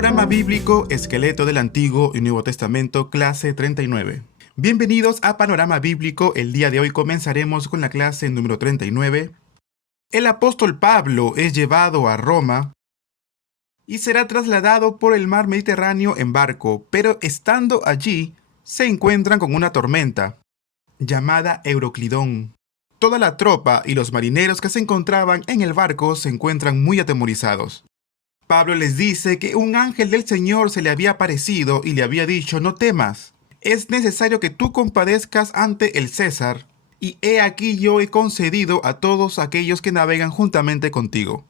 Panorama Bíblico, Esqueleto del Antiguo y Nuevo Testamento, clase 39. Bienvenidos a Panorama Bíblico. El día de hoy comenzaremos con la clase número 39. El apóstol Pablo es llevado a Roma y será trasladado por el mar Mediterráneo en barco, pero estando allí se encuentran con una tormenta llamada Euroclidón. Toda la tropa y los marineros que se encontraban en el barco se encuentran muy atemorizados. Pablo les dice que un ángel del Señor se le había aparecido y le había dicho: no temas, es necesario que tú compadezcas ante el César, y he aquí yo he concedido a todos aquellos que navegan juntamente contigo.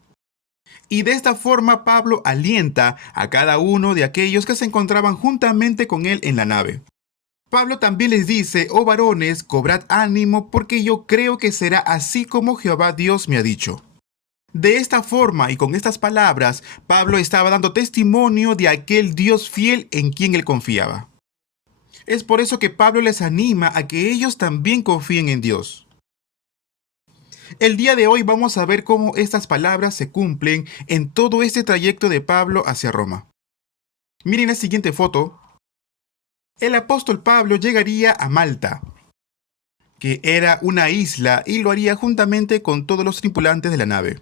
Y de esta forma Pablo alienta a cada uno de aquellos que se encontraban juntamente con él en la nave. Pablo también les dice: oh varones, cobrad ánimo, porque yo creo que será así como Jehová Dios me ha dicho. De esta forma y con estas palabras, Pablo estaba dando testimonio de aquel Dios fiel en quien él confiaba. Es por eso que Pablo les anima a que ellos también confíen en Dios. El día de hoy vamos a ver cómo estas palabras se cumplen en todo este trayecto de Pablo hacia Roma. Miren la siguiente foto. El apóstol Pablo llegaría a Malta, que era una isla, y lo haría juntamente con todos los tripulantes de la nave.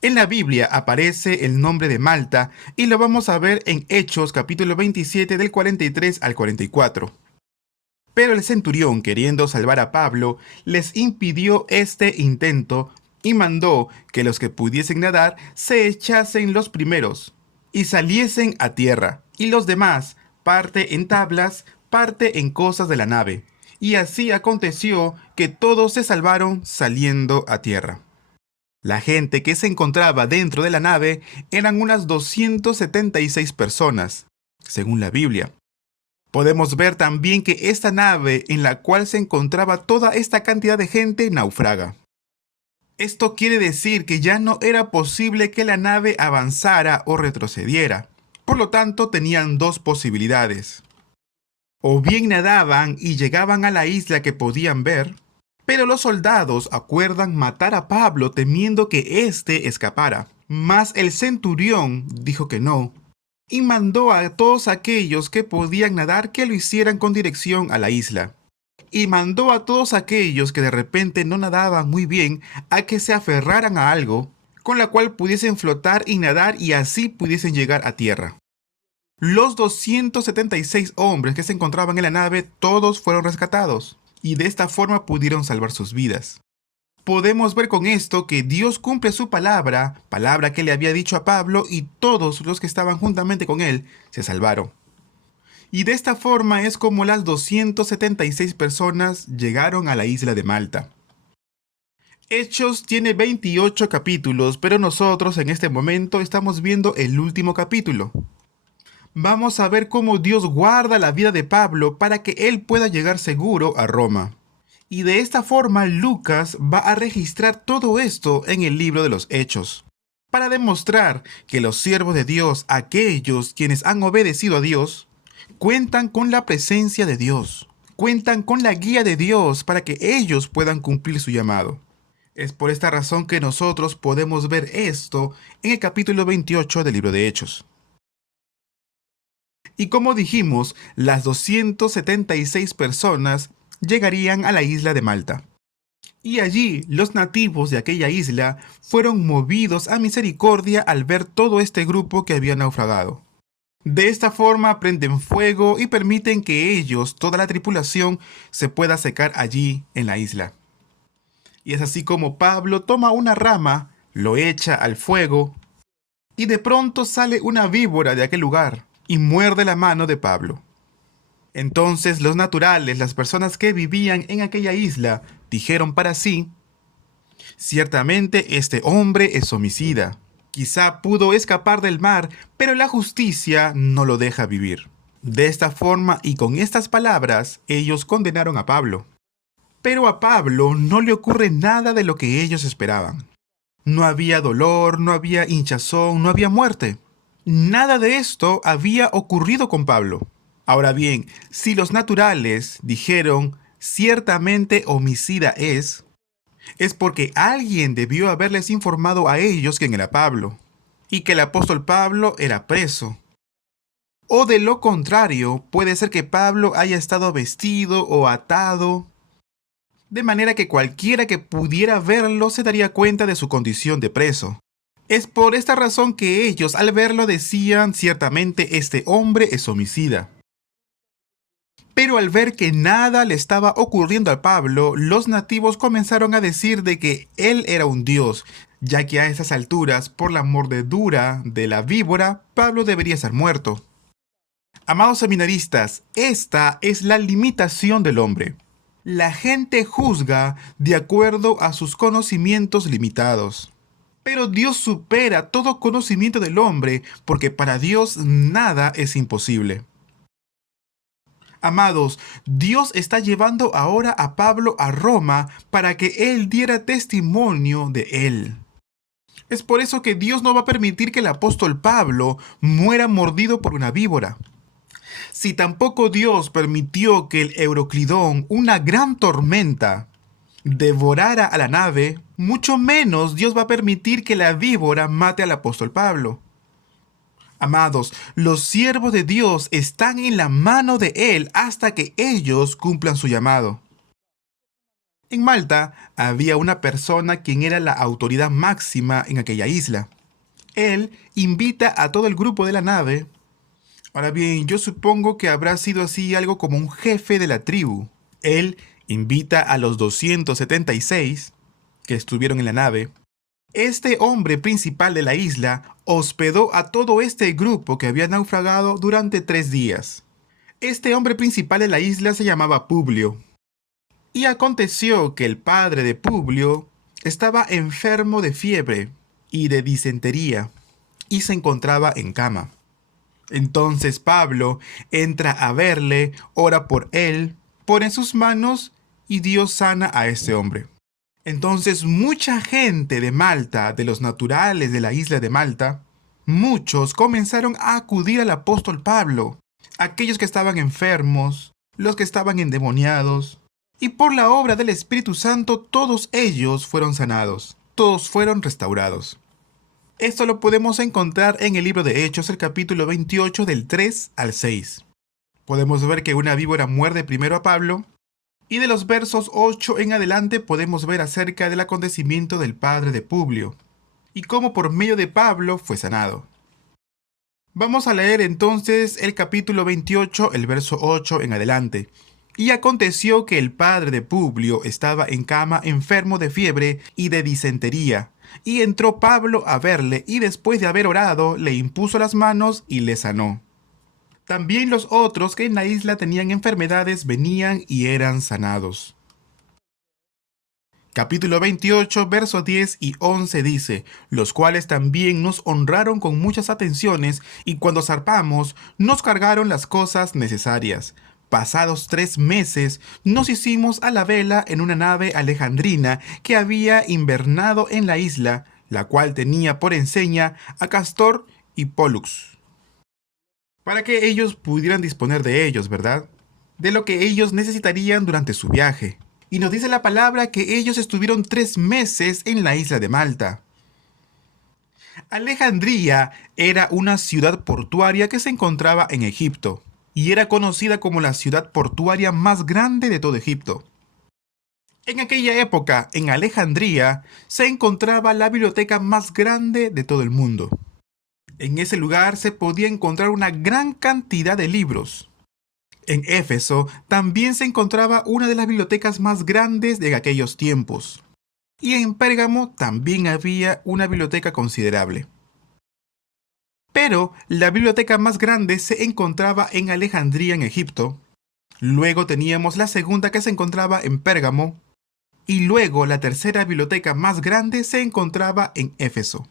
En la Biblia aparece el nombre de Malta y lo vamos a ver en Hechos capítulo 27 del 43 al 44. Pero el centurión, queriendo salvar a Pablo, les impidió este intento y mandó que los que pudiesen nadar se echasen los primeros y saliesen a tierra, y los demás, parte en tablas, parte en cosas de la nave. Y así aconteció que todos se salvaron saliendo a tierra. La gente que se encontraba dentro de la nave eran unas 276 personas, según la Biblia. Podemos ver también que esta nave en la cual se encontraba toda esta cantidad de gente naufraga. Esto quiere decir que ya no era posible que la nave avanzara o retrocediera. Por lo tanto, tenían dos posibilidades. O bien nadaban y llegaban a la isla que podían ver, pero los soldados acuerdan matar a Pablo temiendo que éste escapara. Mas el centurión dijo que no, y mandó a todos aquellos que podían nadar que lo hicieran con dirección a la isla. Y mandó a todos aquellos que de repente no nadaban muy bien a que se aferraran a algo, con la cual pudiesen flotar y nadar y así pudiesen llegar a tierra. Los 276 hombres que se encontraban en la nave, todos fueron rescatados, y de esta forma pudieron salvar sus vidas. Podemos ver con esto que Dios cumple su palabra que le había dicho a Pablo, y todos los que estaban juntamente con él se salvaron. Y de esta forma es como las 276 personas llegaron a la isla de Malta. Hechos tiene 28 capítulos, pero nosotros en este momento estamos viendo el último capítulo. Vamos a ver cómo Dios guarda la vida de Pablo para que él pueda llegar seguro a Roma. Y de esta forma Lucas va a registrar todo esto en el libro de los Hechos, para demostrar que los siervos de Dios, aquellos quienes han obedecido a Dios, cuentan con la presencia de Dios, cuentan con la guía de Dios para que ellos puedan cumplir su llamado. Es por esta razón que nosotros podemos ver esto en el capítulo 28 del libro de Hechos. Y como dijimos, las 276 personas llegarían a la isla de Malta. Y allí los nativos de aquella isla fueron movidos a misericordia al ver todo este grupo que había naufragado. De esta forma prenden fuego y permiten que ellos, toda la tripulación, se pueda secar allí en la isla. Y es así como Pablo toma una rama, lo echa al fuego, y de pronto sale una víbora de aquel lugar y muerde la mano de Pablo. Entonces los naturales, las personas que vivían en aquella isla, dijeron para sí: ciertamente este hombre es homicida. Quizá pudo escapar del mar, pero la justicia no lo deja vivir. De esta forma y con estas palabras, ellos condenaron a Pablo. Pero a Pablo no le ocurre nada de lo que ellos esperaban. No había dolor, no había hinchazón, no había muerte. Nada de esto había ocurrido con Pablo. Ahora bien, si los naturales dijeron ciertamente homicida es porque alguien debió haberles informado a ellos quién era Pablo, y que el apóstol Pablo era preso. O de lo contrario, puede ser que Pablo haya estado vestido o atado, de manera que cualquiera que pudiera verlo se daría cuenta de su condición de preso. Es por esta razón que ellos al verlo decían ciertamente este hombre es homicida. Pero al ver que nada le estaba ocurriendo a Pablo, los nativos comenzaron a decir de que él era un dios, ya que a esas alturas, por la mordedura de la víbora, Pablo debería ser muerto. Amados seminaristas, esta es la limitación del hombre. La gente juzga de acuerdo a sus conocimientos limitados. Pero Dios supera todo conocimiento del hombre, porque para Dios nada es imposible. Amados, Dios está llevando ahora a Pablo a Roma para que él diera testimonio de él. Es por eso que Dios no va a permitir que el apóstol Pablo muera mordido por una víbora. Si tampoco Dios permitió que el Euroclidón, una gran tormenta, devorara a la nave, mucho menos Dios va a permitir que la víbora mate al apóstol Pablo. Amados, los siervos de Dios están en la mano de Él hasta que ellos cumplan su llamado. En Malta había una persona quien era la autoridad máxima en aquella isla. Él invita a todo el grupo de la nave. Ahora bien, yo supongo que habrá sido así algo como un jefe de la tribu. Él invita a los 276 que estuvieron en la nave. Este hombre principal de la isla hospedó a todo este grupo que había naufragado durante 3 días. Este hombre principal de la isla se llamaba Publio. Y aconteció que el padre de Publio estaba enfermo de fiebre y de disentería, y se encontraba en cama. Entonces Pablo entra a verle, ora por él, pone sus manos y Dios sana a este hombre. Entonces mucha gente de Malta, de los naturales de la isla de Malta, muchos comenzaron a acudir al apóstol Pablo, aquellos que estaban enfermos, los que estaban endemoniados, y por la obra del Espíritu Santo todos ellos fueron sanados, todos fueron restaurados. Esto lo podemos encontrar en el libro de Hechos, el capítulo 28 del 3 al 6. Podemos ver que una víbora muerde primero a Pablo, y de los versos 8 en adelante podemos ver acerca del acontecimiento del padre de Publio, y cómo por medio de Pablo fue sanado. Vamos a leer entonces el capítulo 28, el verso 8 en adelante. Y aconteció que el padre de Publio estaba en cama enfermo de fiebre y de disentería, y entró Pablo a verle, y después de haber orado, le impuso las manos y le sanó. También los otros que en la isla tenían enfermedades venían y eran sanados. Capítulo 28, versos 10 y 11 dice, los cuales también nos honraron con muchas atenciones, y cuando zarpamos, nos cargaron las cosas necesarias. Pasados 3 meses, nos hicimos a la vela en una nave alejandrina que había invernado en la isla, la cual tenía por enseña a Castor y Pólux, para que ellos pudieran disponer de ellos, ¿verdad? De lo que ellos necesitarían durante su viaje. Y nos dice la palabra que ellos estuvieron 3 meses en la isla de Malta. Alejandría era una ciudad portuaria que se encontraba en Egipto, y era conocida como la ciudad portuaria más grande de todo Egipto. En aquella época, en Alejandría, se encontraba la biblioteca más grande de todo el mundo. En ese lugar se podía encontrar una gran cantidad de libros. En Éfeso también se encontraba una de las bibliotecas más grandes de aquellos tiempos. Y en Pérgamo también había una biblioteca considerable. Pero la biblioteca más grande se encontraba en Alejandría, en Egipto. Luego teníamos la segunda que se encontraba en Pérgamo. Y luego la tercera biblioteca más grande se encontraba en Éfeso.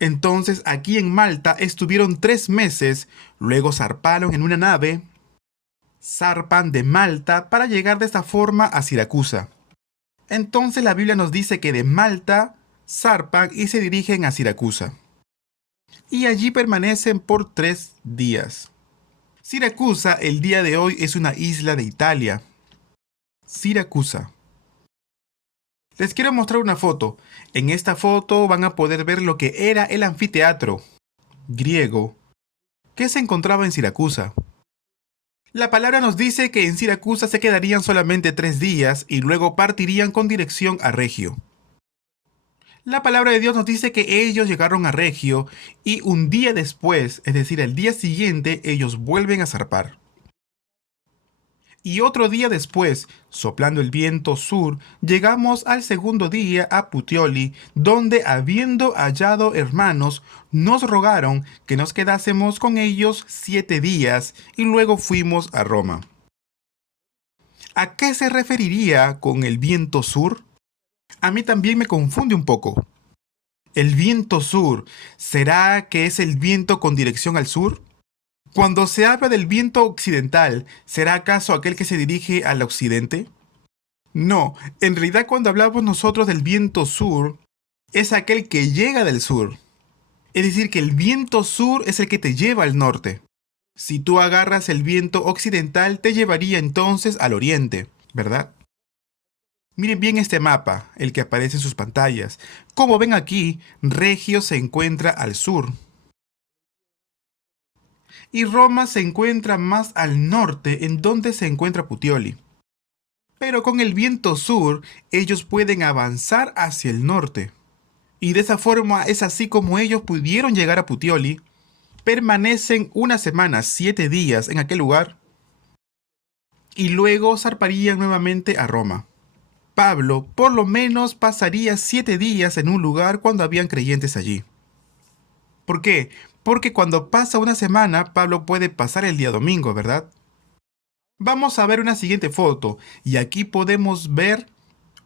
Entonces aquí en Malta estuvieron 3 meses, luego zarparon en una nave, zarpan de Malta para llegar de esta forma a Siracusa. Entonces la Biblia nos dice que de Malta zarpan y se dirigen a Siracusa. Y allí permanecen por 3 días. Siracusa el día de hoy es una isla de Italia. Siracusa. Les quiero mostrar una foto. En esta foto van a poder ver lo que era el anfiteatro griego que se encontraba en Siracusa. La palabra nos dice que en Siracusa se quedarían solamente 3 días y luego partirían con dirección a Regio. La palabra de Dios nos dice que ellos llegaron a Regio y un día después, es decir, el día siguiente, ellos vuelven a zarpar. Y otro día después, soplando el viento sur, llegamos al segundo día a Puteoli, donde habiendo hallado hermanos, nos rogaron que nos quedásemos con ellos 7 días y luego fuimos a Roma. ¿A qué se referiría con el viento sur? A mí también me confunde un poco. ¿El viento sur, será que es el viento con dirección al sur? Cuando se habla del viento occidental, ¿será acaso aquel que se dirige al occidente? No, en realidad cuando hablamos nosotros del viento sur, es aquel que llega del sur. Es decir, que el viento sur es el que te lleva al norte. Si tú agarras el viento occidental, te llevaría entonces al oriente, ¿verdad? Miren bien este mapa, el que aparece en sus pantallas. Como ven aquí, Regio se encuentra al sur. Y Roma se encuentra más al norte, en donde se encuentra Puteoli. Pero con el viento sur, ellos pueden avanzar hacia el norte. Y de esa forma es así como ellos pudieron llegar a Puteoli. Permanecen una semana, 7 días en aquel lugar. Y luego zarparían nuevamente a Roma. Pablo por lo menos pasaría 7 días en un lugar cuando habían creyentes allí. ¿Por qué? Porque cuando pasa una semana, Pablo puede pasar el día domingo, ¿verdad? Vamos a ver una siguiente foto y aquí podemos ver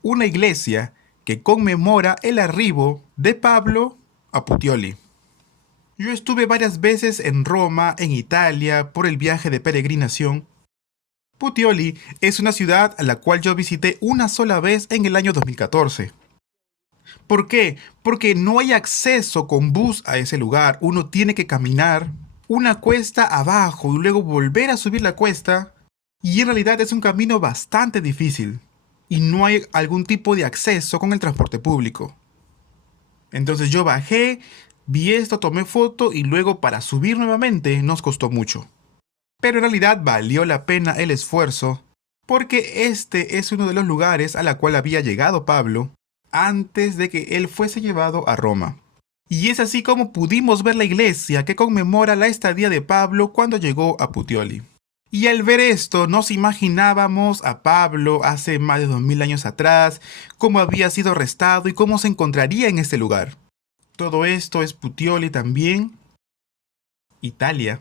una iglesia que conmemora el arribo de Pablo a Puteoli. Yo estuve varias veces en Roma, en Italia, por el viaje de peregrinación. Puteoli es una ciudad a la cual yo visité una sola vez en el año 2014. ¿Por qué? Porque no hay acceso con bus a ese lugar. Uno tiene que caminar una cuesta abajo y luego volver a subir la cuesta. Y en realidad es un camino bastante difícil. Y no hay algún tipo de acceso con el transporte público. Entonces yo bajé, vi esto, tomé foto y luego para subir nuevamente nos costó mucho. Pero en realidad valió la pena el esfuerzo, porque este es uno de los lugares a la cual había llegado Pablo antes de que él fuese llevado a Roma. Y es así como pudimos ver la iglesia que conmemora la estadía de Pablo cuando llegó a Puteoli. Y al ver esto nos imaginábamos a Pablo hace más de 2000 años atrás, cómo había sido arrestado y cómo se encontraría en este lugar. Todo esto es Puteoli también, Italia.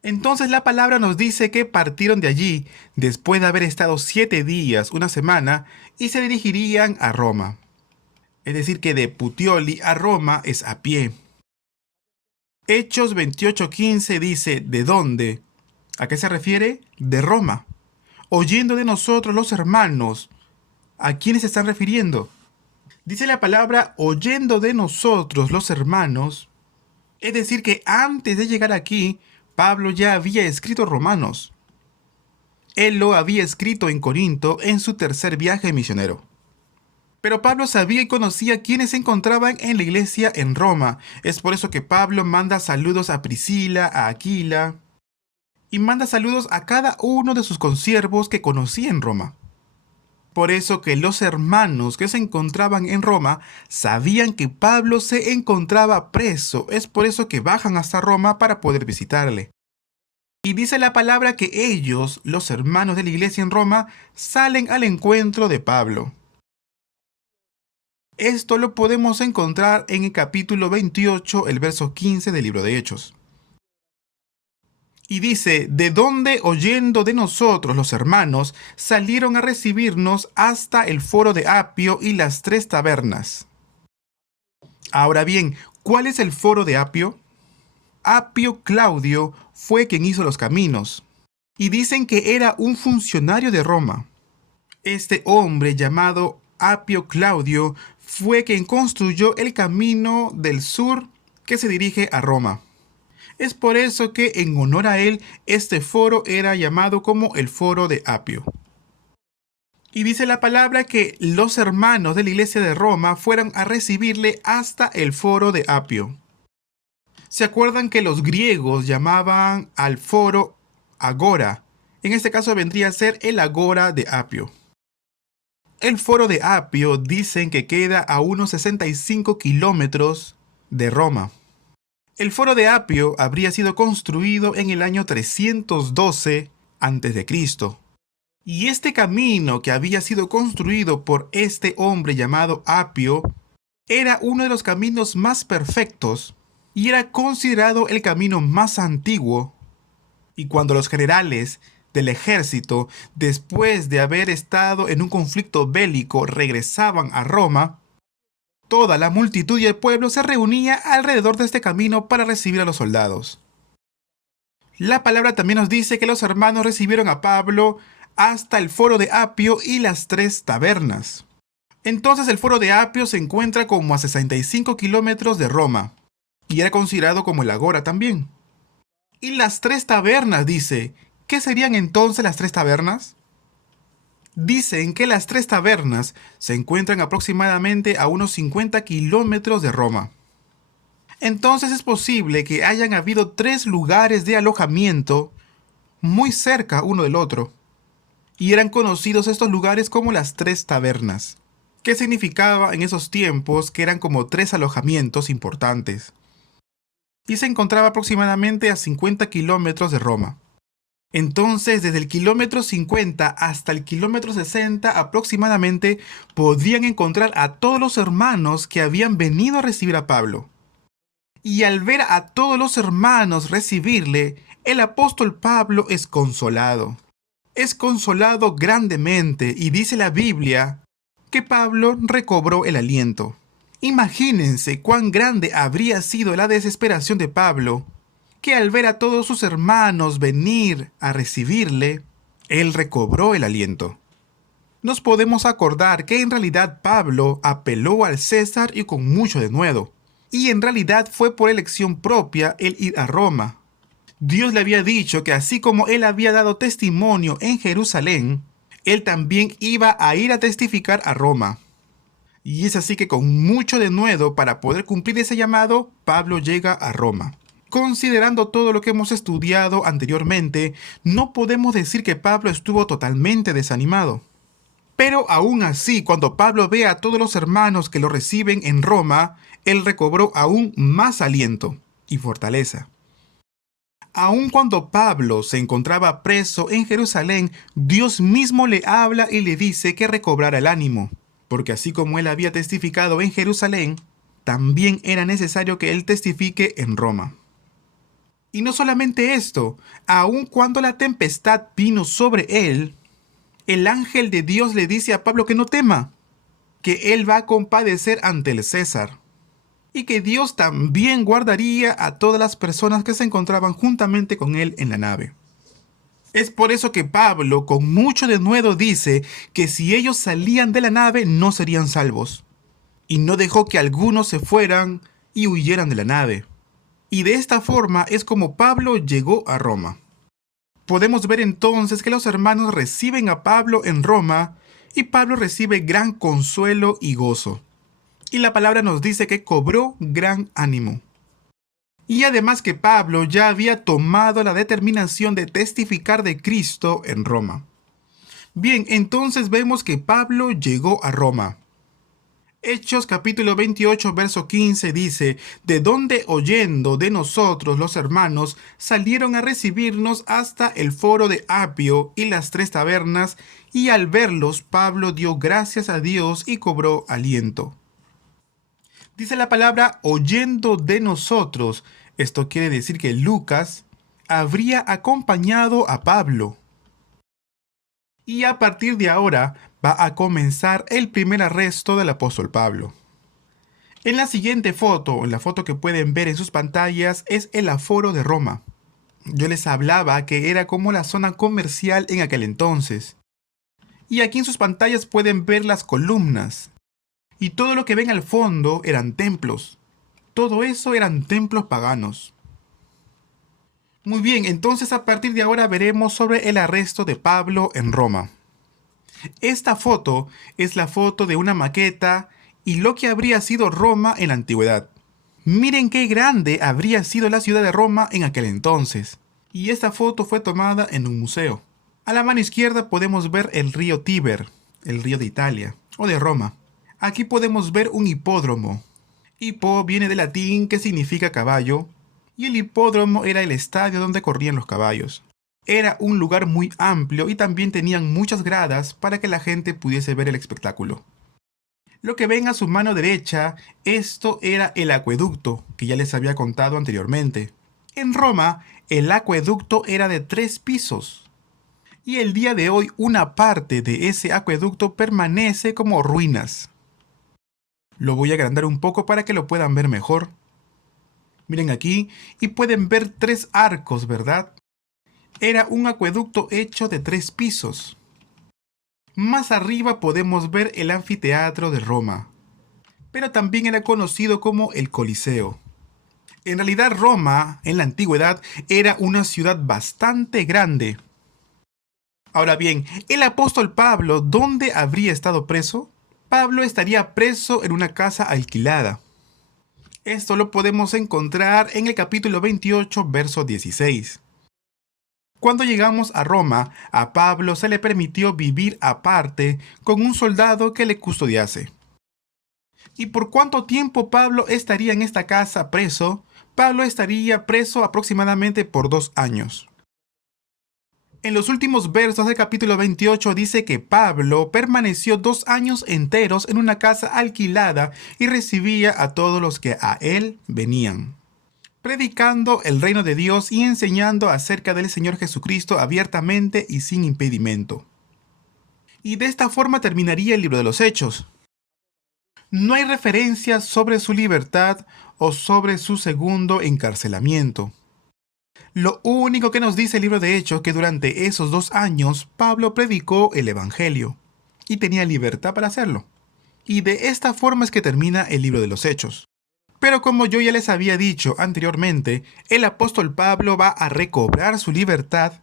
Entonces la palabra nos dice que partieron de allí después de haber estado 7 días, una semana, y se dirigirían a Roma. Es decir, que de Puteoli a Roma es a pie. Hechos 28:15 dice, ¿de dónde? ¿A qué se refiere? De Roma. Oyendo de nosotros los hermanos. ¿A quiénes se están refiriendo? Dice la palabra oyendo de nosotros los hermanos. Es decir, que antes de llegar aquí, Pablo ya había escrito Romanos. Él lo había escrito en Corinto en su tercer viaje misionero. Pero Pablo sabía y conocía quiénes se encontraban en la iglesia en Roma. Es por eso que Pablo manda saludos a Priscila, a Aquila, y manda saludos a cada uno de sus consiervos que conocía en Roma. Por eso que los hermanos que se encontraban en Roma sabían que Pablo se encontraba preso. Es por eso que bajan hasta Roma para poder visitarle. Y dice la palabra que ellos, los hermanos de la iglesia en Roma, salen al encuentro de Pablo. Esto lo podemos encontrar en el capítulo 28, el verso 15 del libro de Hechos. Y dice, de dónde oyendo de nosotros los hermanos, salieron a recibirnos hasta el foro de Apio y las 3 tabernas. Ahora bien, ¿cuál es el foro de Apio? Apio Claudio fue quien hizo los caminos. Y dicen que era un funcionario de Roma. Este hombre llamado Apio Claudio fue quien construyó el camino del sur que se dirige a Roma. Es por eso que en honor a él, este foro era llamado como el foro de Apio. Y dice la palabra que los hermanos de la iglesia de Roma fueron a recibirle hasta el foro de Apio. ¿Se acuerdan que los griegos llamaban al foro agora? En este caso vendría a ser el agora de Apio. El foro de Apio dicen que queda a unos 65 kilómetros de Roma. El foro de Apio habría sido construido en el año 312 a.C. Y este camino que había sido construido por este hombre llamado Apio era uno de los caminos más perfectos y era considerado el camino más antiguo. Y cuando los generales del ejército, después de haber estado en un conflicto bélico, regresaban a Roma, toda la multitud y el pueblo se reunía alrededor de este camino para recibir a los soldados. La palabra también nos dice que los hermanos recibieron a Pablo hasta el foro de Apio y las 3 tabernas. Entonces el foro de Apio se encuentra como a 65 kilómetros de Roma y era considerado como el agora también. Y las 3 tabernas, dice, ¿qué serían entonces las 3 tabernas? Dicen que las 3 tabernas se encuentran aproximadamente a unos 50 kilómetros de Roma. Entonces es posible que hayan habido 3 lugares de alojamiento muy cerca uno del otro. Y eran conocidos estos lugares como las 3 tabernas, que significaba en esos tiempos que eran como 3 alojamientos importantes. Y se encontraba aproximadamente a 50 kilómetros de Roma. Entonces, desde el kilómetro 50 hasta el kilómetro 60 aproximadamente, podían encontrar a todos los hermanos que habían venido a recibir a Pablo. Y al ver a todos los hermanos recibirle, el apóstol Pablo es consolado. Es consolado grandemente y dice la Biblia que Pablo recobró el aliento. Imagínense cuán grande habría sido la desesperación de Pablo, que al ver a todos sus hermanos venir a recibirle, él recobró el aliento. Nos podemos acordar que en realidad Pablo apeló al César y con mucho denuedo, y en realidad fue por elección propia el ir a Roma. Dios le había dicho que así como él había dado testimonio en Jerusalén, él también iba a ir a testificar a Roma. Y es así que con mucho denuedo para poder cumplir ese llamado, Pablo llega a Roma. Considerando todo lo que hemos estudiado anteriormente, no podemos decir que Pablo estuvo totalmente desanimado. Pero aún así, cuando Pablo ve a todos los hermanos que lo reciben en Roma, él recobró aún más aliento y fortaleza. Aun cuando Pablo se encontraba preso en Jerusalén, Dios mismo le habla y le dice que recobrara el ánimo, porque así como él había testificado en Jerusalén, también era necesario que él testifique en Roma. Y no solamente esto, aun cuando la tempestad vino sobre él, el ángel de Dios le dice a Pablo que no tema, que él va a compadecer ante el César, y que Dios también guardaría a todas las personas que se encontraban juntamente con él en la nave. Es por eso que Pablo, con mucho denuedo, dice que si ellos salían de la nave no serían salvos, y no dejó que algunos se fueran y huyeran de la nave. Y de esta forma es como Pablo llegó a Roma. Podemos ver entonces que los hermanos reciben a Pablo en Roma y Pablo recibe gran consuelo y gozo. Y la palabra nos dice que cobró gran ánimo. Y además que Pablo ya había tomado la determinación de testificar de Cristo en Roma. Bien, entonces vemos que Pablo llegó a Roma. Hechos capítulo 28, verso 15 dice, de donde oyendo de nosotros los hermanos salieron a recibirnos hasta el foro de Apio y las 3 tabernas, y al verlos Pablo dio gracias a Dios y cobró aliento. Dice la palabra oyendo de nosotros. Esto quiere decir que Lucas habría acompañado a Pablo. Y a partir de ahora va a comenzar el primer arresto del apóstol Pablo. En la siguiente foto, en la foto que pueden ver en sus pantallas, es el aforo de Roma. Yo les hablaba que era como la zona comercial en aquel entonces. Y aquí en sus pantallas pueden ver las columnas. Y todo lo que ven al fondo eran templos. Todo eso eran templos paganos. Muy bien, entonces a partir de ahora veremos sobre el arresto de Pablo en Roma. Esta foto es la foto de una maqueta y lo que habría sido Roma en la antigüedad. Miren qué grande habría sido la ciudad de Roma en aquel entonces. Y esta foto fue tomada en un museo. A la mano izquierda podemos ver el río Tíber, el río de Italia, o de Roma. Aquí podemos ver un hipódromo. Hippo viene del latín que significa caballo, y el hipódromo era el estadio donde corrían los caballos. Era un lugar muy amplio y también tenían muchas gradas para que la gente pudiese ver el espectáculo. Lo que ven a su mano derecha, esto era el acueducto, que ya les había contado anteriormente. En Roma, el acueducto era de 3 pisos. Y el día de hoy una parte de ese acueducto permanece como ruinas. Lo voy a agrandar un poco para que lo puedan ver mejor. Miren aquí y pueden ver 3 arcos, ¿verdad? Era un acueducto hecho de 3 pisos. Más arriba podemos ver el anfiteatro de Roma, pero también era conocido como el Coliseo. En realidad Roma, en la antigüedad, era una ciudad bastante grande. Ahora bien, el apóstol Pablo, ¿dónde habría estado preso? Pablo estaría preso en una casa alquilada. Esto lo podemos encontrar en el capítulo 28, verso 16. Cuando llegamos a Roma, a Pablo se le permitió vivir aparte con un soldado que le custodiase. ¿Y por cuánto tiempo Pablo estaría en esta casa preso? Pablo estaría preso aproximadamente por 2 años. En los últimos versos del capítulo 28 dice que Pablo permaneció 2 años enteros en una casa alquilada y recibía a todos los que a él venían, predicando el reino de Dios y enseñando acerca del Señor Jesucristo abiertamente y sin impedimento. Y de esta forma terminaría el libro de los Hechos. No hay referencias sobre su libertad o sobre su segundo encarcelamiento. Lo único que nos dice el libro de Hechos es que durante esos 2 años Pablo predicó el Evangelio y tenía libertad para hacerlo. Y de esta forma es que termina el libro de los Hechos. Pero como yo ya les había dicho anteriormente, el apóstol Pablo va a recobrar su libertad,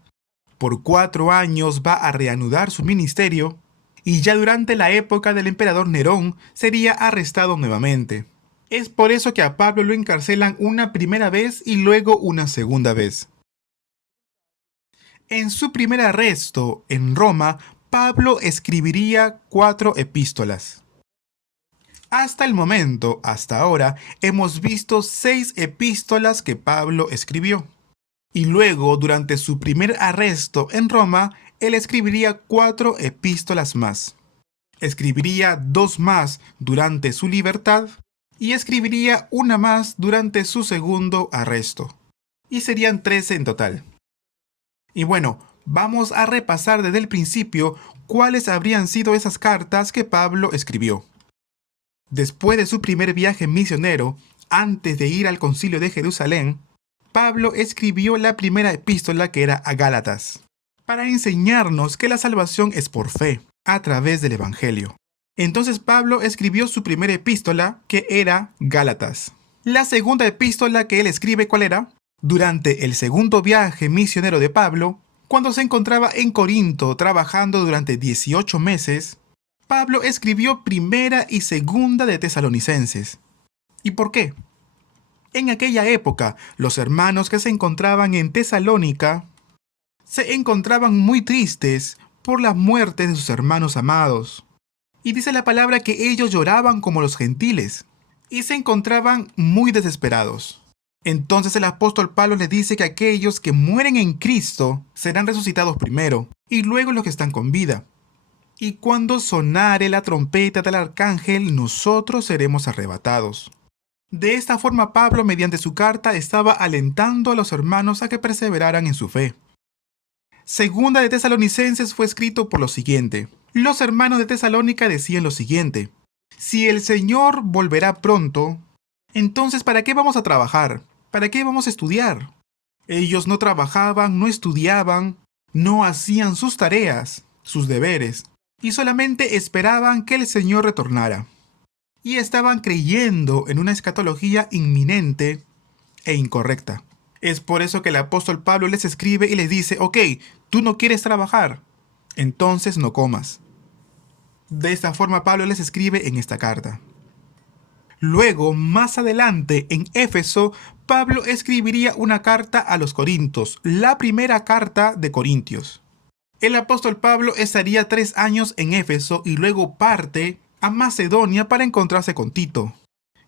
por 4 años va a reanudar su ministerio, y ya durante la época del emperador Nerón sería arrestado nuevamente. Es por eso que a Pablo lo encarcelan una primera vez y luego una segunda vez. En su primer arresto en Roma, Pablo escribiría 4 epístolas. Hasta el momento, hasta ahora, hemos visto 6 epístolas que Pablo escribió. Y luego, durante su primer arresto en Roma, él escribiría 4 epístolas más. Escribiría 2 más durante su libertad y escribiría una más durante su segundo arresto. Y serían 13 en total. Y bueno, vamos a repasar desde el principio cuáles habrían sido esas cartas que Pablo escribió. Después de su primer viaje misionero, antes de ir al concilio de Jerusalén, Pablo escribió la primera epístola, que era a Gálatas, para enseñarnos que la salvación es por fe, a través del Evangelio. Entonces Pablo escribió su primera epístola, que era Gálatas. La segunda epístola que él escribe, ¿cuál era? Durante el segundo viaje misionero de Pablo, cuando se encontraba en Corinto trabajando durante 18 meses, Pablo escribió primera y segunda de Tesalonicenses. ¿Y por qué? En aquella época, los hermanos que se encontraban en Tesalónica se encontraban muy tristes por la muerte de sus hermanos amados. Y dice la palabra que ellos lloraban como los gentiles y se encontraban muy desesperados. Entonces el apóstol Pablo les dice que aquellos que mueren en Cristo serán resucitados primero y luego los que están con vida. Y cuando sonare la trompeta del arcángel, nosotros seremos arrebatados. De esta forma Pablo, mediante su carta, estaba alentando a los hermanos a que perseveraran en su fe. Segunda de Tesalonicenses fue escrito por lo siguiente. Los hermanos de Tesalónica decían lo siguiente: si el Señor volverá pronto, entonces ¿para qué vamos a trabajar? ¿Para qué vamos a estudiar? Ellos no trabajaban, no estudiaban, no hacían sus tareas, sus deberes, y solamente esperaban que el Señor retornara. Y estaban creyendo en una escatología inminente e incorrecta. Es por eso que el apóstol Pablo les escribe y les dice: ok, tú no quieres trabajar, entonces no comas. De esta forma Pablo les escribe en esta carta. Luego, más adelante, en Éfeso, Pablo escribiría una carta a los Corintios, la primera carta de Corintios. El apóstol Pablo estaría 3 años en Éfeso y luego parte a Macedonia para encontrarse con Tito.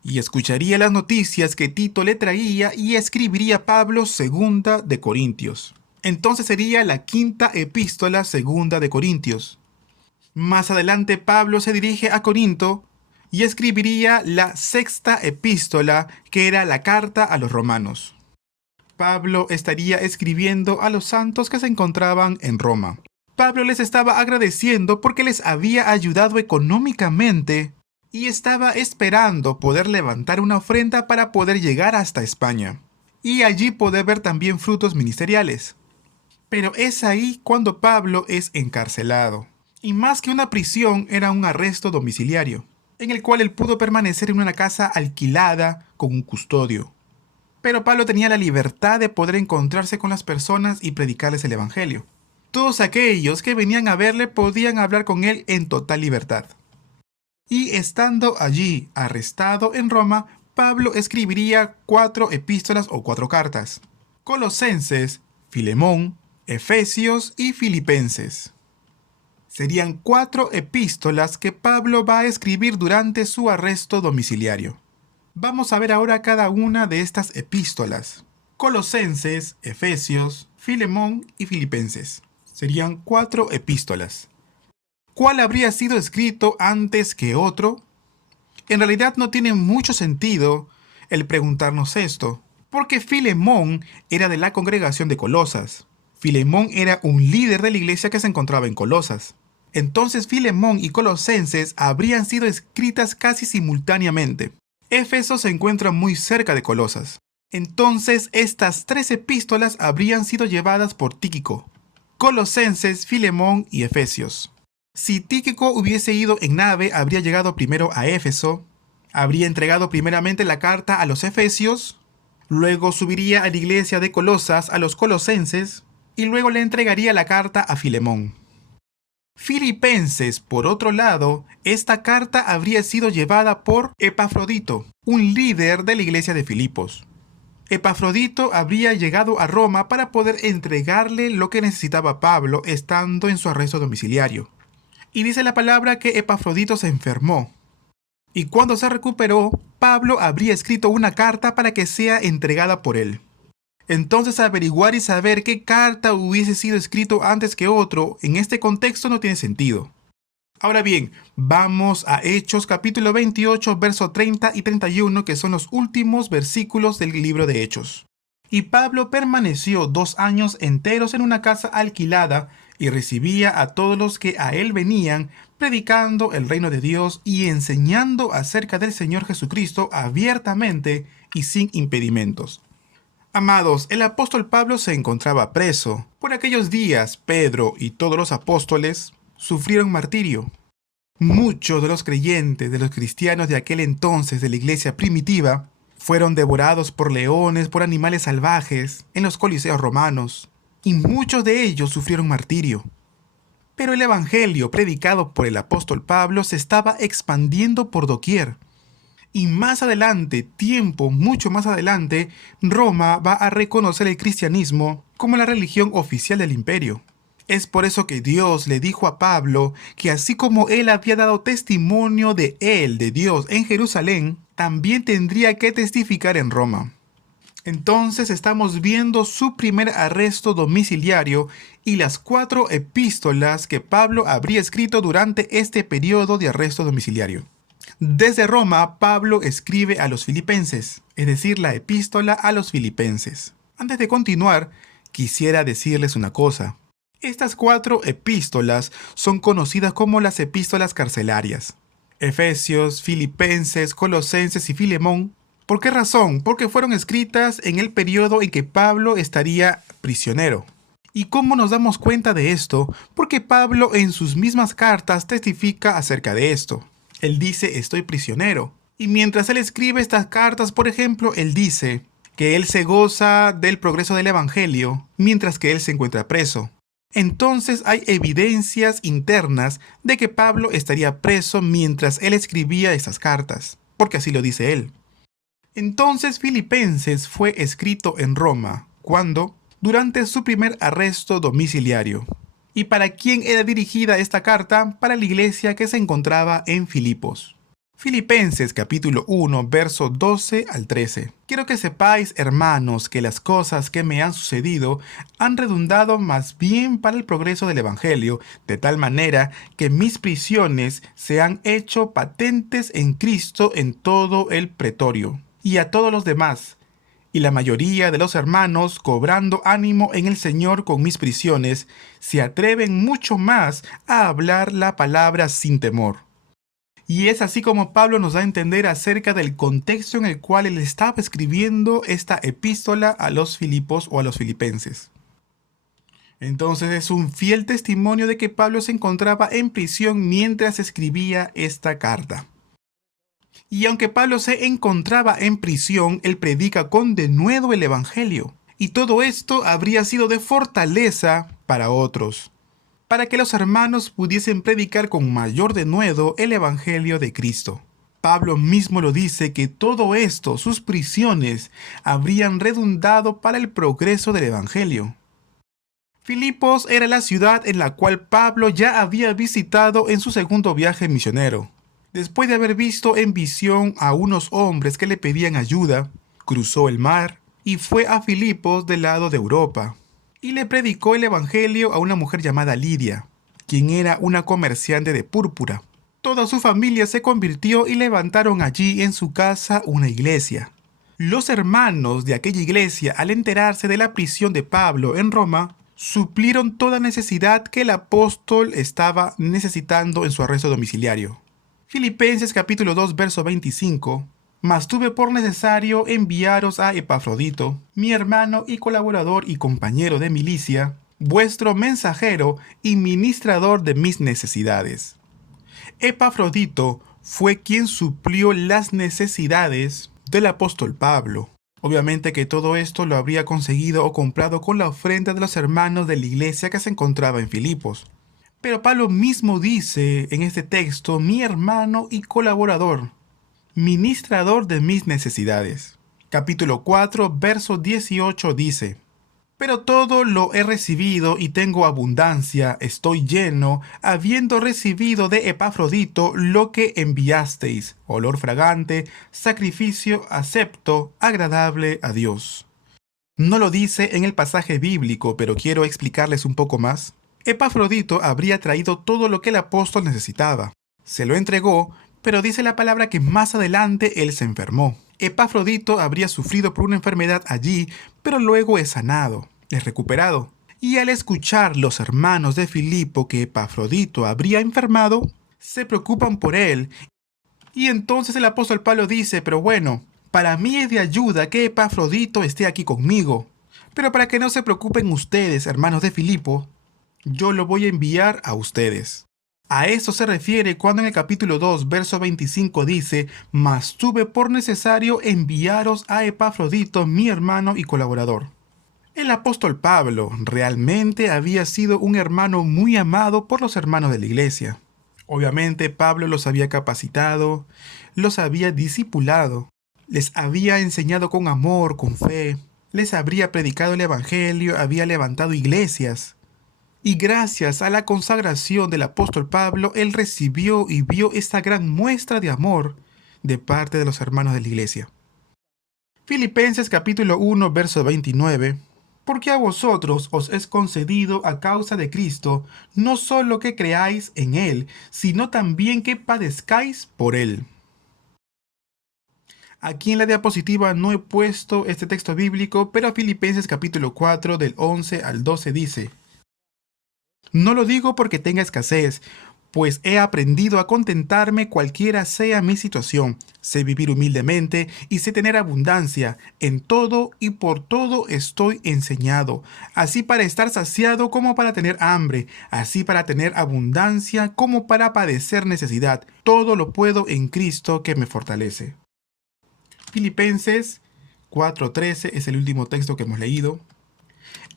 Y escucharía las noticias que Tito le traía y escribiría Pablo segunda de Corintios. Entonces sería la quinta epístola segunda de Corintios. Más adelante Pablo se dirige a Corinto y escribiría la sexta epístola, que era la carta a los romanos. Pablo estaría escribiendo a los santos que se encontraban en Roma. Pablo les estaba agradeciendo porque les había ayudado económicamente y estaba esperando poder levantar una ofrenda para poder llegar hasta España y allí poder ver también frutos ministeriales. Pero es ahí cuando Pablo es encarcelado. Y más que una prisión, era un arresto domiciliario, en el cual él pudo permanecer en una casa alquilada con un custodio. Pero Pablo tenía la libertad de poder encontrarse con las personas y predicarles el evangelio. Todos aquellos que venían a verle podían hablar con él en total libertad. Y estando allí arrestado en Roma, Pablo escribiría 4 epístolas o 4 cartas: Colosenses, Filemón, Efesios y Filipenses. Serían 4 epístolas que Pablo va a escribir durante su arresto domiciliario. Vamos a ver ahora cada una de estas epístolas: Colosenses, Efesios, Filemón y Filipenses. Serían 4 epístolas. ¿Cuál habría sido escrito antes que otro? En realidad no tiene mucho sentido el preguntarnos esto, porque Filemón era de la congregación de Colosas. Filemón era un líder de la iglesia que se encontraba en Colosas. Entonces Filemón y Colosenses habrían sido escritas casi simultáneamente. Éfeso se encuentra muy cerca de Colosas. Entonces estas 3 epístolas habrían sido llevadas por Tíquico: Colosenses, Filemón y Efesios. Si Tíquico hubiese ido en nave, habría llegado primero a Éfeso, habría entregado primeramente la carta a los Efesios, luego subiría a la iglesia de Colosas a los Colosenses y luego le entregaría la carta a Filemón. Filipenses, por otro lado, esta carta habría sido llevada por Epafrodito, un líder de la iglesia de Filipos. Epafrodito habría llegado a Roma para poder entregarle lo que necesitaba Pablo estando en su arresto domiciliario. Y dice la palabra que Epafrodito se enfermó. Y cuando se recuperó, Pablo habría escrito una carta para que sea entregada por él. Entonces averiguar y saber qué carta hubiese sido escrito antes que otro en este contexto no tiene sentido. Ahora bien, vamos a Hechos capítulo 28, verso 30 y 31, que son los últimos versículos del libro de Hechos. Y Pablo permaneció 2 años enteros en una casa alquilada y recibía a todos los que a él venían, predicando el reino de Dios y enseñando acerca del Señor Jesucristo abiertamente y sin impedimentos. Amados, el apóstol Pablo se encontraba preso. Por aquellos días, Pedro y todos los apóstoles sufrieron martirio. Muchos de los creyentes, de los cristianos de aquel entonces de la iglesia primitiva, fueron devorados por leones, por animales salvajes, en los coliseos romanos, y muchos de ellos sufrieron martirio. Pero el evangelio predicado por el apóstol Pablo se estaba expandiendo por doquier. Y más adelante, mucho más adelante, Roma va a reconocer el cristianismo como la religión oficial del imperio. Es por eso que Dios le dijo a Pablo que así como él había dado testimonio de Dios en Jerusalén, también tendría que testificar en Roma. Entonces estamos viendo su primer arresto domiciliario y las 4 epístolas que Pablo habría escrito durante este periodo de arresto domiciliario. Desde Roma, Pablo escribe a los filipenses, es decir, la epístola a los filipenses. Antes de continuar, quisiera decirles una cosa. Estas 4 epístolas son conocidas como las epístolas carcelarias. Efesios, Filipenses, Colosenses y Filemón. ¿Por qué razón? Porque fueron escritas en el periodo en que Pablo estaría prisionero. ¿Y cómo nos damos cuenta de esto? Porque Pablo en sus mismas cartas testifica acerca de esto. Él dice, estoy prisionero. Y mientras él escribe estas cartas, por ejemplo, él dice que él se goza del progreso del evangelio, mientras que él se encuentra preso. Entonces hay evidencias internas de que Pablo estaría preso mientras él escribía estas cartas. porque así lo dice él. Entonces Filipenses fue escrito en Roma, ¿cuándo? Durante su primer arresto domiciliario. ¿Y para quién era dirigida esta carta? Para la iglesia que se encontraba en Filipos. Filipenses capítulo 1, verso 12 al 13. Quiero que sepáis, hermanos, que las cosas que me han sucedido han redundado más bien para el progreso del Evangelio, de tal manera que mis prisiones se han hecho patentes en Cristo en todo el pretorio, y a todos los demás. Y la mayoría de los hermanos, cobrando ánimo en el Señor con mis prisiones, se atreven mucho más a hablar la palabra sin temor. Y es así como Pablo nos da a entender acerca del contexto en el cual él estaba escribiendo esta epístola a los Filipos o a los filipenses. Entonces es un fiel testimonio de que Pablo se encontraba en prisión mientras escribía esta carta. Y aunque Pablo se encontraba en prisión, él predica con denuedo el Evangelio. Y todo esto habría sido de fortaleza para otros, para que los hermanos pudiesen predicar con mayor denuedo el Evangelio de Cristo. Pablo mismo lo dice que todo esto, sus prisiones, habrían redundado para el progreso del Evangelio. Filipos era la ciudad en la cual Pablo ya había visitado en su segundo viaje misionero. Después de haber visto en visión a unos hombres que le pedían ayuda, cruzó el mar y fue a Filipos del lado de Europa. Y le predicó el evangelio a una mujer llamada Lidia, quien era una comerciante de púrpura. Toda su familia se convirtió y levantaron allí en su casa una iglesia. Los hermanos de aquella iglesia, al enterarse de la prisión de Pablo en Roma, suplieron toda necesidad que el apóstol estaba necesitando en su arresto domiciliario. Filipenses capítulo 2, verso 25. Mas tuve por necesario enviaros a Epafrodito, mi hermano y colaborador y compañero de milicia, vuestro mensajero y ministrador de mis necesidades. Epafrodito fue quien suplió las necesidades del apóstol Pablo. Obviamente que todo esto lo habría conseguido o comprado con la ofrenda de los hermanos de la iglesia que se encontraba en Filipos. Pero Pablo mismo dice en este texto, mi hermano y colaborador, ministrador de mis necesidades. Capítulo 4, verso 18 dice, pero todo lo he recibido y tengo abundancia, estoy lleno, habiendo recibido de Epafrodito lo que enviasteis, olor fragante, sacrificio acepto, agradable a Dios. No lo dice en el pasaje bíblico, pero quiero explicarles un poco más. Epafrodito habría traído todo lo que el apóstol necesitaba. Se lo entregó, pero dice la palabra que más adelante él se enfermó. Epafrodito habría sufrido por una enfermedad allí, pero luego es sanado, es recuperado. Y al escuchar los hermanos de Filipo que Epafrodito habría enfermado, se preocupan por él. Y entonces el apóstol Pablo dice, pero bueno, para mí es de ayuda que Epafrodito esté aquí conmigo. Pero para que no se preocupen ustedes, hermanos de Filipo, yo lo voy a enviar a ustedes. A esto se refiere cuando en el capítulo 2, verso 25 dice, mas tuve por necesario enviaros a Epafrodito, mi hermano y colaborador. El apóstol Pablo realmente había sido un hermano muy amado por los hermanos de la iglesia. Obviamente Pablo los había capacitado, los había discipulado, les había enseñado con amor, con fe, les habría predicado el evangelio, había levantado iglesias. Y gracias a la consagración del apóstol Pablo, él recibió y vio esta gran muestra de amor de parte de los hermanos de la iglesia. Filipenses capítulo 1, verso 29. Porque a vosotros os es concedido a causa de Cristo, no solo que creáis en Él, sino también que padezcáis por Él. Aquí en la diapositiva no he puesto este texto bíblico, pero Filipenses capítulo 4 del 11 al 12 dice, no lo digo porque tenga escasez, pues he aprendido a contentarme cualquiera sea mi situación. Sé vivir humildemente y sé tener abundancia. En todo y por todo estoy enseñado, así para estar saciado como para tener hambre, así para tener abundancia como para padecer necesidad. Todo lo puedo en Cristo que me fortalece. Filipenses 4:13 es el último texto que hemos leído.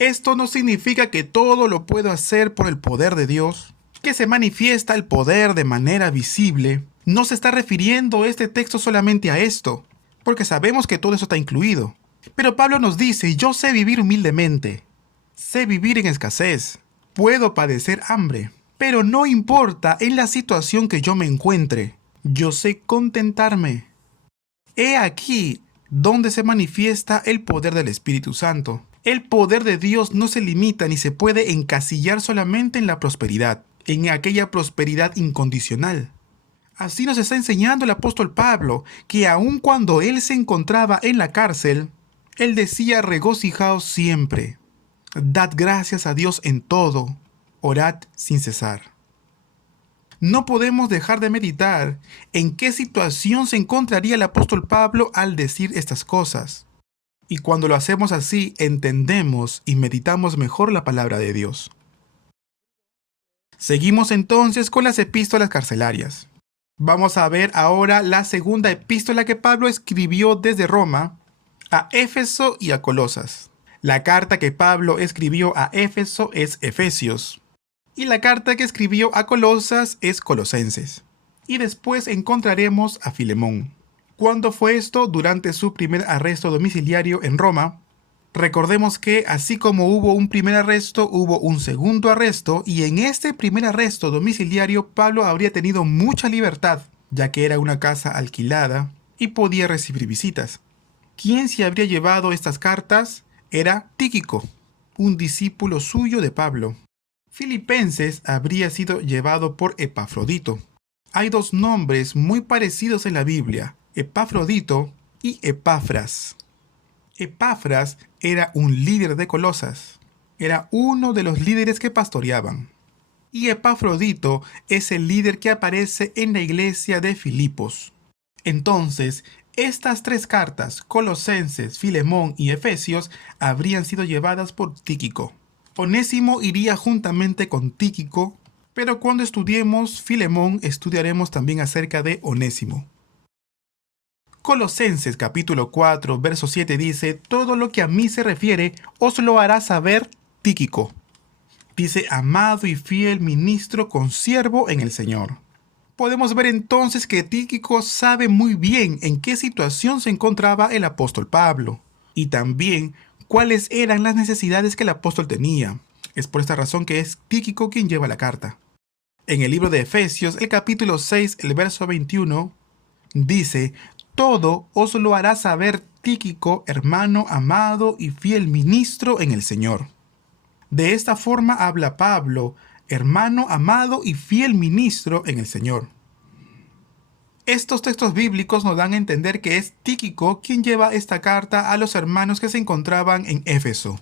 Esto no significa que todo lo puedo hacer por el poder de Dios, que se manifiesta el poder de manera visible, No se está refiriendo este texto solamente a esto, porque sabemos que todo eso está incluido. Pero Pablo nos dice, yo sé vivir humildemente, sé vivir en escasez, puedo padecer hambre, pero no importa en la situación que yo me encuentre, yo sé contentarme. He aquí donde se manifiesta el poder del Espíritu Santo. El poder de Dios no se limita ni se puede encasillar solamente en la prosperidad, en aquella prosperidad incondicional. Así nos está enseñando el apóstol Pablo, que aun cuando él se encontraba en la cárcel, él decía: regocijaos siempre, dad gracias a Dios en todo, orad sin cesar. No podemos dejar de meditar en qué situación se encontraría el apóstol Pablo al decir estas cosas. Y cuando lo hacemos así, entendemos y meditamos mejor la palabra de Dios. Seguimos entonces con las epístolas carcelarias. Vamos a ver ahora la segunda epístola que Pablo escribió desde Roma a Éfeso y a Colosas. La carta que Pablo escribió a Éfeso es Efesios y la carta que escribió a Colosas es Colosenses. Y después encontraremos a Filemón. ¿Cuándo fue esto? Durante su primer arresto domiciliario en Roma. Recordemos que así como hubo un primer arresto, hubo un segundo arresto, y en este primer arresto domiciliario Pablo habría tenido mucha libertad, ya que era una casa alquilada y podía recibir visitas. ¿Quién se habría llevado estas cartas? Era Tíquico, un discípulo suyo de Pablo. Filipenses habría sido llevado por Epafrodito. Hay dos nombres muy parecidos en la Biblia, Epafrodito y Epafras. Epafras era un líder de Colosas, era uno de los líderes que pastoreaban. Y Epafrodito es el líder que aparece en la iglesia de Filipos. Entonces, estas tres cartas, Colosenses, Filemón y Efesios, habrían sido llevadas por Tíquico. Onésimo iría juntamente con Tíquico, pero cuando estudiemos Filemón estudiaremos también acerca de Onésimo. Colosenses capítulo 4, verso 7 dice: todo lo que a mí se refiere os lo hará saber Tíquico. Dice: amado y fiel ministro, consiervo en el Señor. Podemos ver entonces que Tíquico sabe muy bien en qué situación se encontraba el apóstol Pablo y también cuáles eran las necesidades que el apóstol tenía. Es por esta razón que es Tíquico quien lleva la carta. En el libro de Efesios, el capítulo 6, el verso 21, dice: todo os lo hará saber Tíquico, hermano amado y fiel ministro en el Señor. De esta forma habla Pablo, hermano amado y fiel ministro en el Señor. Estos textos bíblicos nos dan a entender que es Tíquico quien lleva esta carta a los hermanos que se encontraban en Éfeso.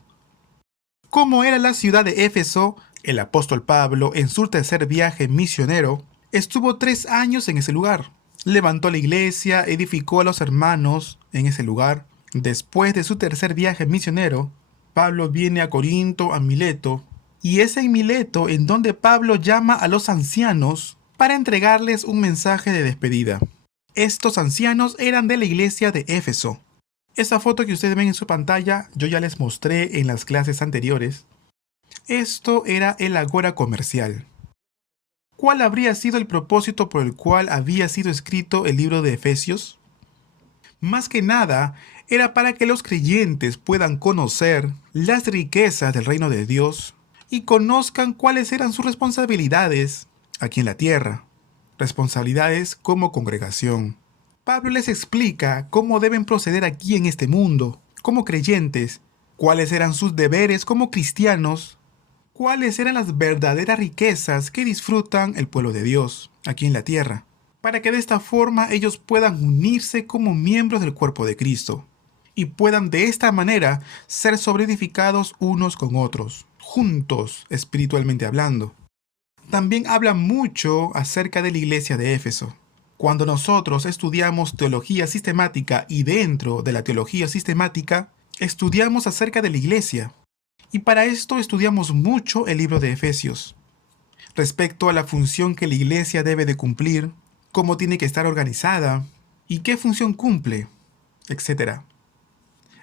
¿Cómo era la ciudad de Éfeso? El apóstol Pablo, en su tercer viaje misionero, estuvo 3 años en ese lugar. Levantó la iglesia, edificó a los hermanos en ese lugar. Después de su tercer viaje misionero, Pablo viene a Corinto, a Mileto, y es en Mileto en donde Pablo llama a los ancianos para entregarles un mensaje de despedida. Estos ancianos eran de la iglesia de Éfeso. Esa foto que ustedes ven en su pantalla, yo ya les mostré en las clases anteriores. Esto era el Agora comercial. ¿Cuál habría sido el propósito por el cual había sido escrito el libro de Efesios? Más que nada, era para que los creyentes puedan conocer las riquezas del reino de Dios y conozcan cuáles eran sus responsabilidades aquí en la tierra, responsabilidades como congregación. Pablo les explica cómo deben proceder aquí en este mundo, como creyentes, cuáles eran sus deberes como cristianos, cuáles eran las verdaderas riquezas que disfrutan el pueblo de Dios aquí en la tierra, para que de esta forma ellos puedan unirse como miembros del cuerpo de Cristo y puedan de esta manera ser sobreedificados unos con otros, juntos espiritualmente hablando. También habla mucho acerca de la iglesia de Éfeso. Cuando nosotros estudiamos teología sistemática y dentro de la teología sistemática, estudiamos acerca de la iglesia. Y para esto estudiamos mucho el libro de Efesios, respecto a la función que la iglesia debe de cumplir, cómo tiene que estar organizada y qué función cumple, etc.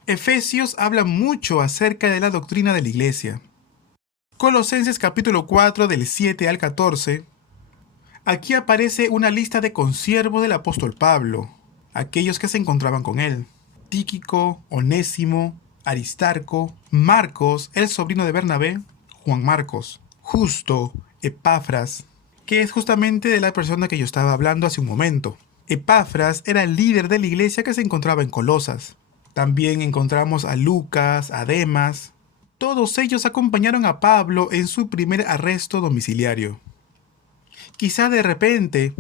Efesios habla mucho acerca de la doctrina de la iglesia. Colosenses capítulo 4 del 7 al 14 Aquí aparece una lista de consiervos del apóstol Pablo, aquellos que se encontraban con él: Tíquico, Onésimo, Aristarco, Marcos, el sobrino de Bernabé, Juan Marcos, Justo, Epafras, que es justamente de la persona que yo estaba hablando hace un momento. Epafras era el líder de la iglesia que se encontraba en Colosas. También encontramos a Lucas, a Demas. Todos ellos acompañaron a Pablo en su primer arresto domiciliario. Quizá de repente,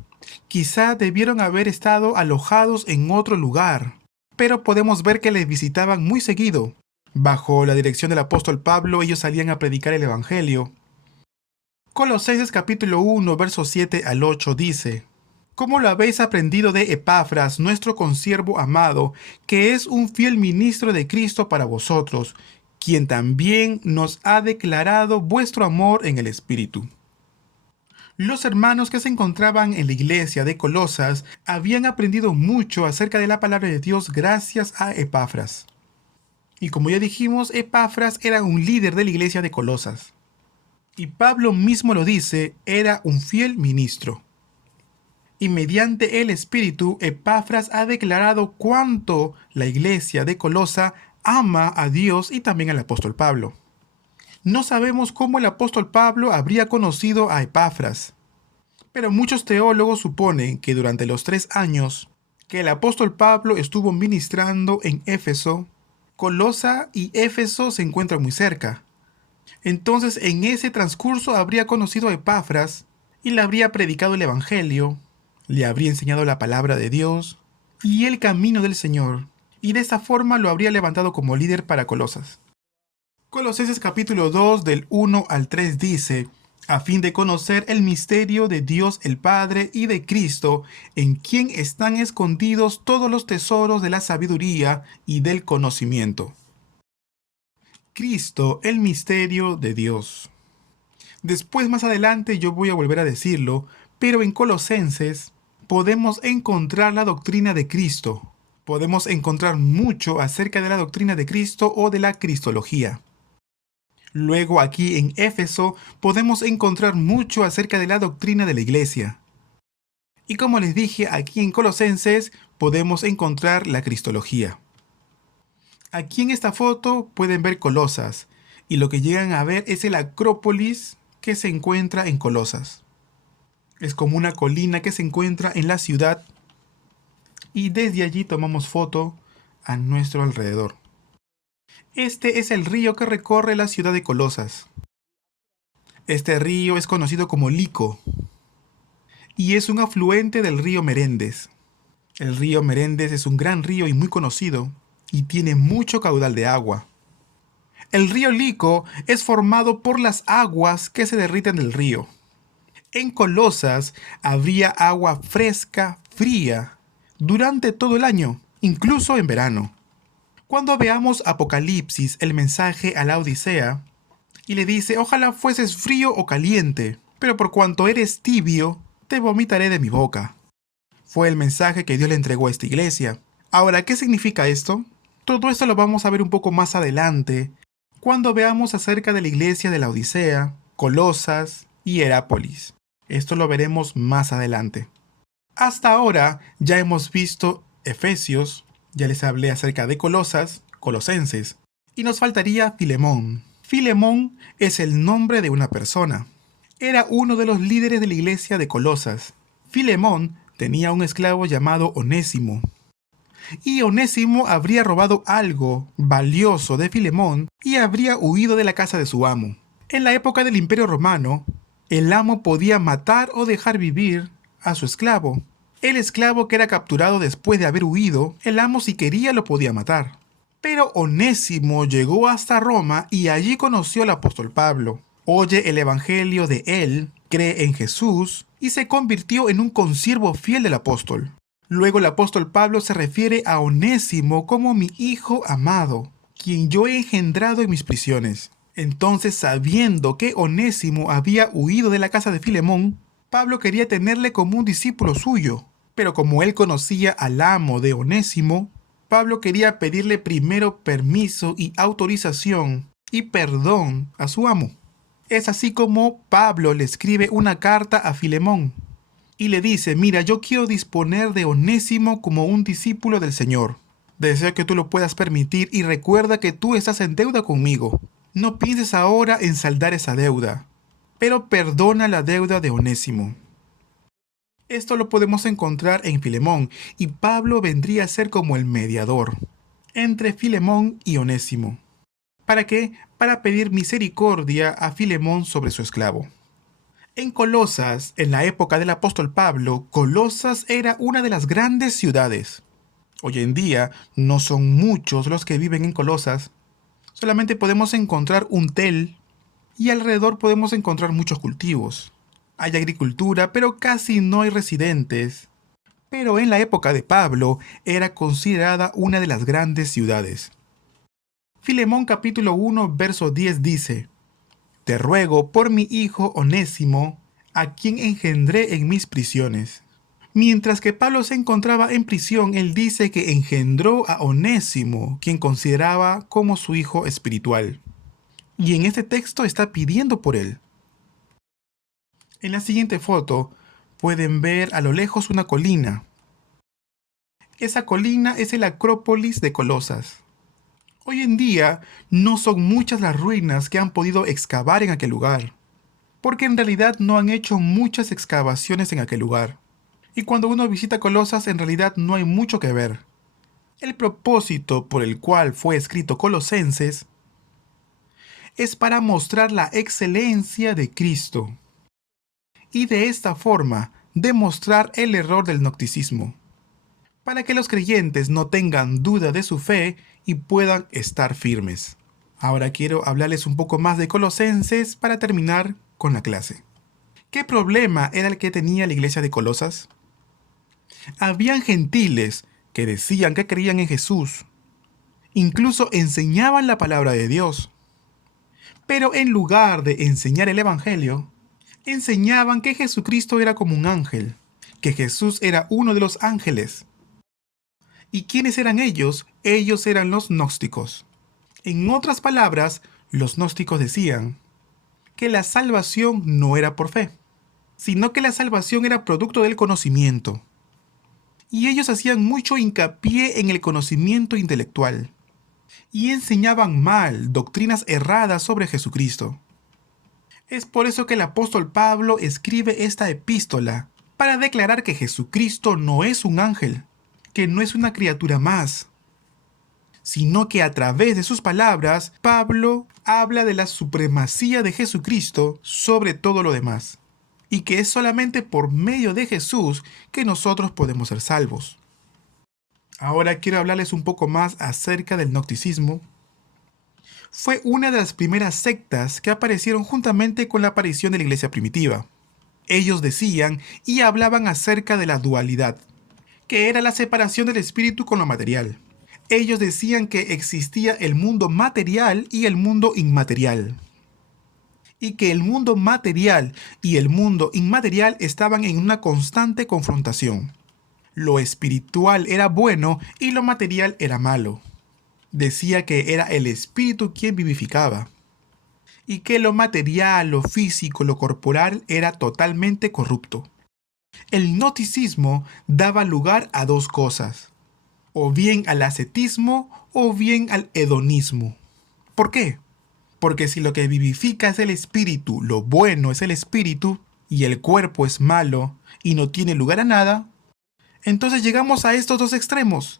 quizá debieron haber estado alojados en otro lugar, pero podemos ver que les visitaban muy seguido. Bajo la dirección del apóstol Pablo, ellos salían a predicar el evangelio. Colosenses capítulo 1, versos 7 al 8 dice: ¿Cómo lo habéis aprendido de Epafras, nuestro consiervo amado, que es un fiel ministro de Cristo para vosotros, quien también nos ha declarado vuestro amor en el Espíritu? Los hermanos que se encontraban en la iglesia de Colosas habían aprendido mucho acerca de la palabra de Dios gracias a Epafras. Y como ya dijimos, Epafras era un líder de la iglesia de Colosas. Y Pablo mismo lo dice, era un fiel ministro. Y mediante el Espíritu, Epafras ha declarado cuánto la iglesia de Colosa ama a Dios y también al apóstol Pablo. No sabemos cómo el apóstol Pablo habría conocido a Epafras, pero muchos teólogos suponen que durante los 3 años que el apóstol Pablo estuvo ministrando en Éfeso, Colosa y Éfeso se encuentran muy cerca. Entonces en ese transcurso habría conocido a Epafras y le habría predicado el evangelio, le habría enseñado la palabra de Dios y el camino del Señor, y de esa forma lo habría levantado como líder para Colosas. Colosenses capítulo 2 del 1 al 3 dice: a fin de conocer el misterio de Dios el Padre y de Cristo, en quien están escondidos todos los tesoros de la sabiduría y del conocimiento. Cristo, el misterio de Dios. Después, más adelante, yo voy a volver a decirlo, pero en Colosenses podemos encontrar la doctrina de Cristo. Podemos encontrar mucho acerca de la doctrina de Cristo o de la cristología. Luego aquí en Éfeso podemos encontrar mucho acerca de la doctrina de la iglesia. Y como les dije, aquí en Colosenses podemos encontrar la cristología. Aquí en esta foto pueden ver Colosas, y lo que llegan a ver es el Acrópolis que se encuentra en Colosas. Es como una colina que se encuentra en la ciudad, y desde allí tomamos foto a nuestro alrededor. Este es el río que recorre la ciudad de Colosas. Este río es conocido como Lico, y es un afluente del río Meréndez. El río Meréndez es un gran río y muy conocido, y tiene mucho caudal de agua. El río Lico es formado por las aguas que se derriten del río. En Colosas habría agua fresca, fría, durante todo el año, incluso en verano. Cuando veamos Apocalipsis, el mensaje a la Odisea, y le dice: ojalá fueses frío o caliente, pero por cuanto eres tibio, te vomitaré de mi boca. Fue el mensaje que Dios le entregó a esta iglesia. Ahora, ¿qué significa esto? Todo esto lo vamos a ver un poco más adelante, cuando veamos acerca de la iglesia de la Odisea, Colosas y Herápolis. Esto lo veremos más adelante. Hasta ahora ya hemos visto Efesios, ya les hablé acerca de Colosas, Colosenses, y nos faltaría Filemón. Filemón es el nombre de una persona. Era uno de los líderes de la iglesia de Colosas. Filemón tenía un esclavo llamado Onésimo. Y Onésimo habría robado algo valioso de Filemón y habría huido de la casa de su amo. En la época del Imperio Romano, el amo podía matar o dejar vivir a su esclavo. El esclavo que era capturado después de haber huido, el amo si quería lo podía matar. Pero Onésimo llegó hasta Roma y allí conoció al apóstol Pablo. Oye el evangelio de él, cree en Jesús y se convirtió en un consiervo fiel del apóstol. Luego el apóstol Pablo se refiere a Onésimo como mi hijo amado, quien yo he engendrado en mis prisiones. Entonces, sabiendo que Onésimo había huido de la casa de Filemón, Pablo quería tenerle como un discípulo suyo. Pero como él conocía al amo de Onésimo, Pablo quería pedirle primero permiso y autorización y perdón a su amo. Es así como Pablo le escribe una carta a Filemón. y le dice, mira, yo quiero disponer de Onésimo como un discípulo del Señor. Deseo que tú lo puedas permitir y recuerda que tú estás en deuda conmigo. No pienses ahora en saldar esa deuda, pero perdona la deuda de Onésimo. Esto lo podemos encontrar en Filemón, y Pablo vendría a ser como el mediador entre Filemón y Onésimo. ¿Para qué? Para pedir misericordia a Filemón sobre su esclavo. En Colosas, en la época del apóstol Pablo, Colosas era una de las grandes ciudades. Hoy en día no son muchos los que viven en Colosas. Solamente podemos encontrar un tel y alrededor podemos encontrar muchos cultivos. Hay agricultura, pero casi no hay residentes. Pero en la época de Pablo era considerada una de las grandes ciudades. Filemón capítulo 1, verso 10 dice, Te ruego por mi hijo Onésimo, a quien engendré en mis prisiones. Mientras que Pablo se encontraba en prisión, él dice que engendró a Onésimo, quien consideraba como su hijo espiritual. Y en este texto está pidiendo por él. En la siguiente foto pueden ver a lo lejos una colina. Esa colina es el Acrópolis de Colosas. Hoy en día no son muchas las ruinas que han podido excavar en aquel lugar, porque en realidad no han hecho muchas excavaciones en aquel lugar. Y cuando uno visita Colosas en realidad no hay mucho que ver. El propósito por el cual fue escrito Colosenses es para mostrar la excelencia de Cristo y de esta forma demostrar el error del gnosticismo, para que los creyentes no tengan duda de su fe y puedan estar firmes. Ahora quiero hablarles un poco más de Colosenses para terminar con la clase. ¿Qué problema era el que tenía la iglesia de Colosas? Habían gentiles que decían que creían en Jesús, incluso enseñaban la palabra de Dios, pero en lugar de enseñar el Evangelio, enseñaban que Jesucristo era como un ángel, que Jesús era uno de los ángeles. ¿Y quiénes eran ellos? Ellos eran los gnósticos. En otras palabras, los gnósticos decían que la salvación no era por fe, sino que la salvación era producto del conocimiento. Y ellos hacían mucho hincapié en el conocimiento intelectual y enseñaban mal doctrinas erradas sobre Jesucristo. Es por eso que el apóstol Pablo escribe esta epístola para declarar que Jesucristo no es un ángel, que no es una criatura más, sino que a través de sus palabras, Pablo habla de la supremacía de Jesucristo sobre todo lo demás, y que es solamente por medio de Jesús que nosotros podemos ser salvos. Ahora quiero hablarles un poco más acerca del gnosticismo. Fue una de las primeras sectas que aparecieron juntamente con la aparición de la iglesia primitiva. Ellos decían y hablaban acerca de la dualidad, que era la separación del espíritu con lo material. Ellos decían que existía el mundo material y el mundo inmaterial, y que el mundo material y el mundo inmaterial estaban en una constante confrontación. Lo espiritual era bueno y lo material era malo. Decía que era el espíritu quien vivificaba, y que lo material, lo físico, lo corporal era totalmente corrupto. El gnosticismo daba lugar a dos cosas, o bien al ascetismo o bien al hedonismo. ¿Por qué? Porque si lo que vivifica es el espíritu, lo bueno es el espíritu, y el cuerpo es malo y no tiene lugar a nada, entonces llegamos a estos dos extremos.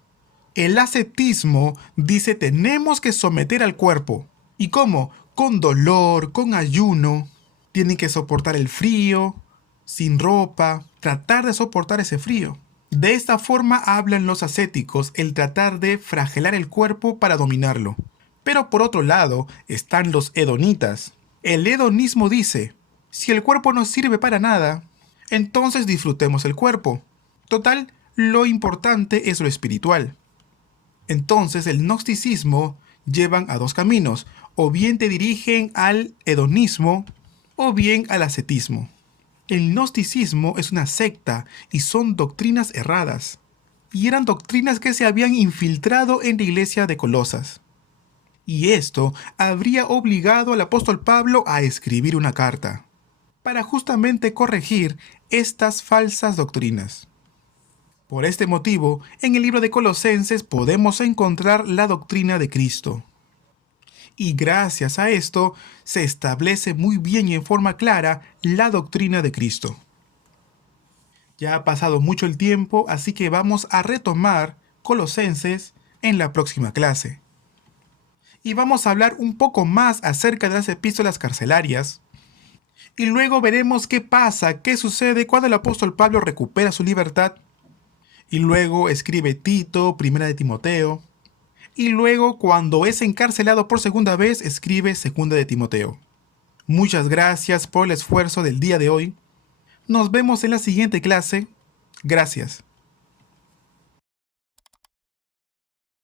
El ascetismo dice tenemos que someter al cuerpo. ¿Y cómo? Con dolor, con ayuno. Tienen que soportar el frío, sin ropa, tratar de soportar ese frío. De esta forma hablan los ascéticos, el tratar de fragelar el cuerpo para dominarlo. Pero por otro lado están los hedonitas. El hedonismo dice, si el cuerpo no sirve para nada, entonces disfrutemos el cuerpo. Total, lo importante es lo espiritual. Entonces el gnosticismo llevan a dos caminos, o bien te dirigen al hedonismo o bien al ascetismo. El gnosticismo es una secta y son doctrinas erradas, y eran doctrinas que se habían infiltrado en la iglesia de Colosas. Y esto habría obligado al apóstol Pablo a escribir una carta. para justamente corregir estas falsas doctrinas. Por este motivo, en el libro de Colosenses podemos encontrar la doctrina de Cristo. Y gracias a esto se establece muy bien y en forma clara la doctrina de Cristo. Ya ha pasado mucho el tiempo, así que vamos a retomar Colosenses en la próxima clase. Y vamos a hablar un poco más acerca de las epístolas carcelarias. Y luego veremos qué pasa, qué sucede cuando el apóstol Pablo recupera su libertad. Y luego escribe Tito, Primera de Timoteo. Y luego, cuando es encarcelado por segunda vez, escribe Segunda de Timoteo. Muchas gracias por el esfuerzo del día de hoy. Nos vemos en la siguiente clase. Gracias.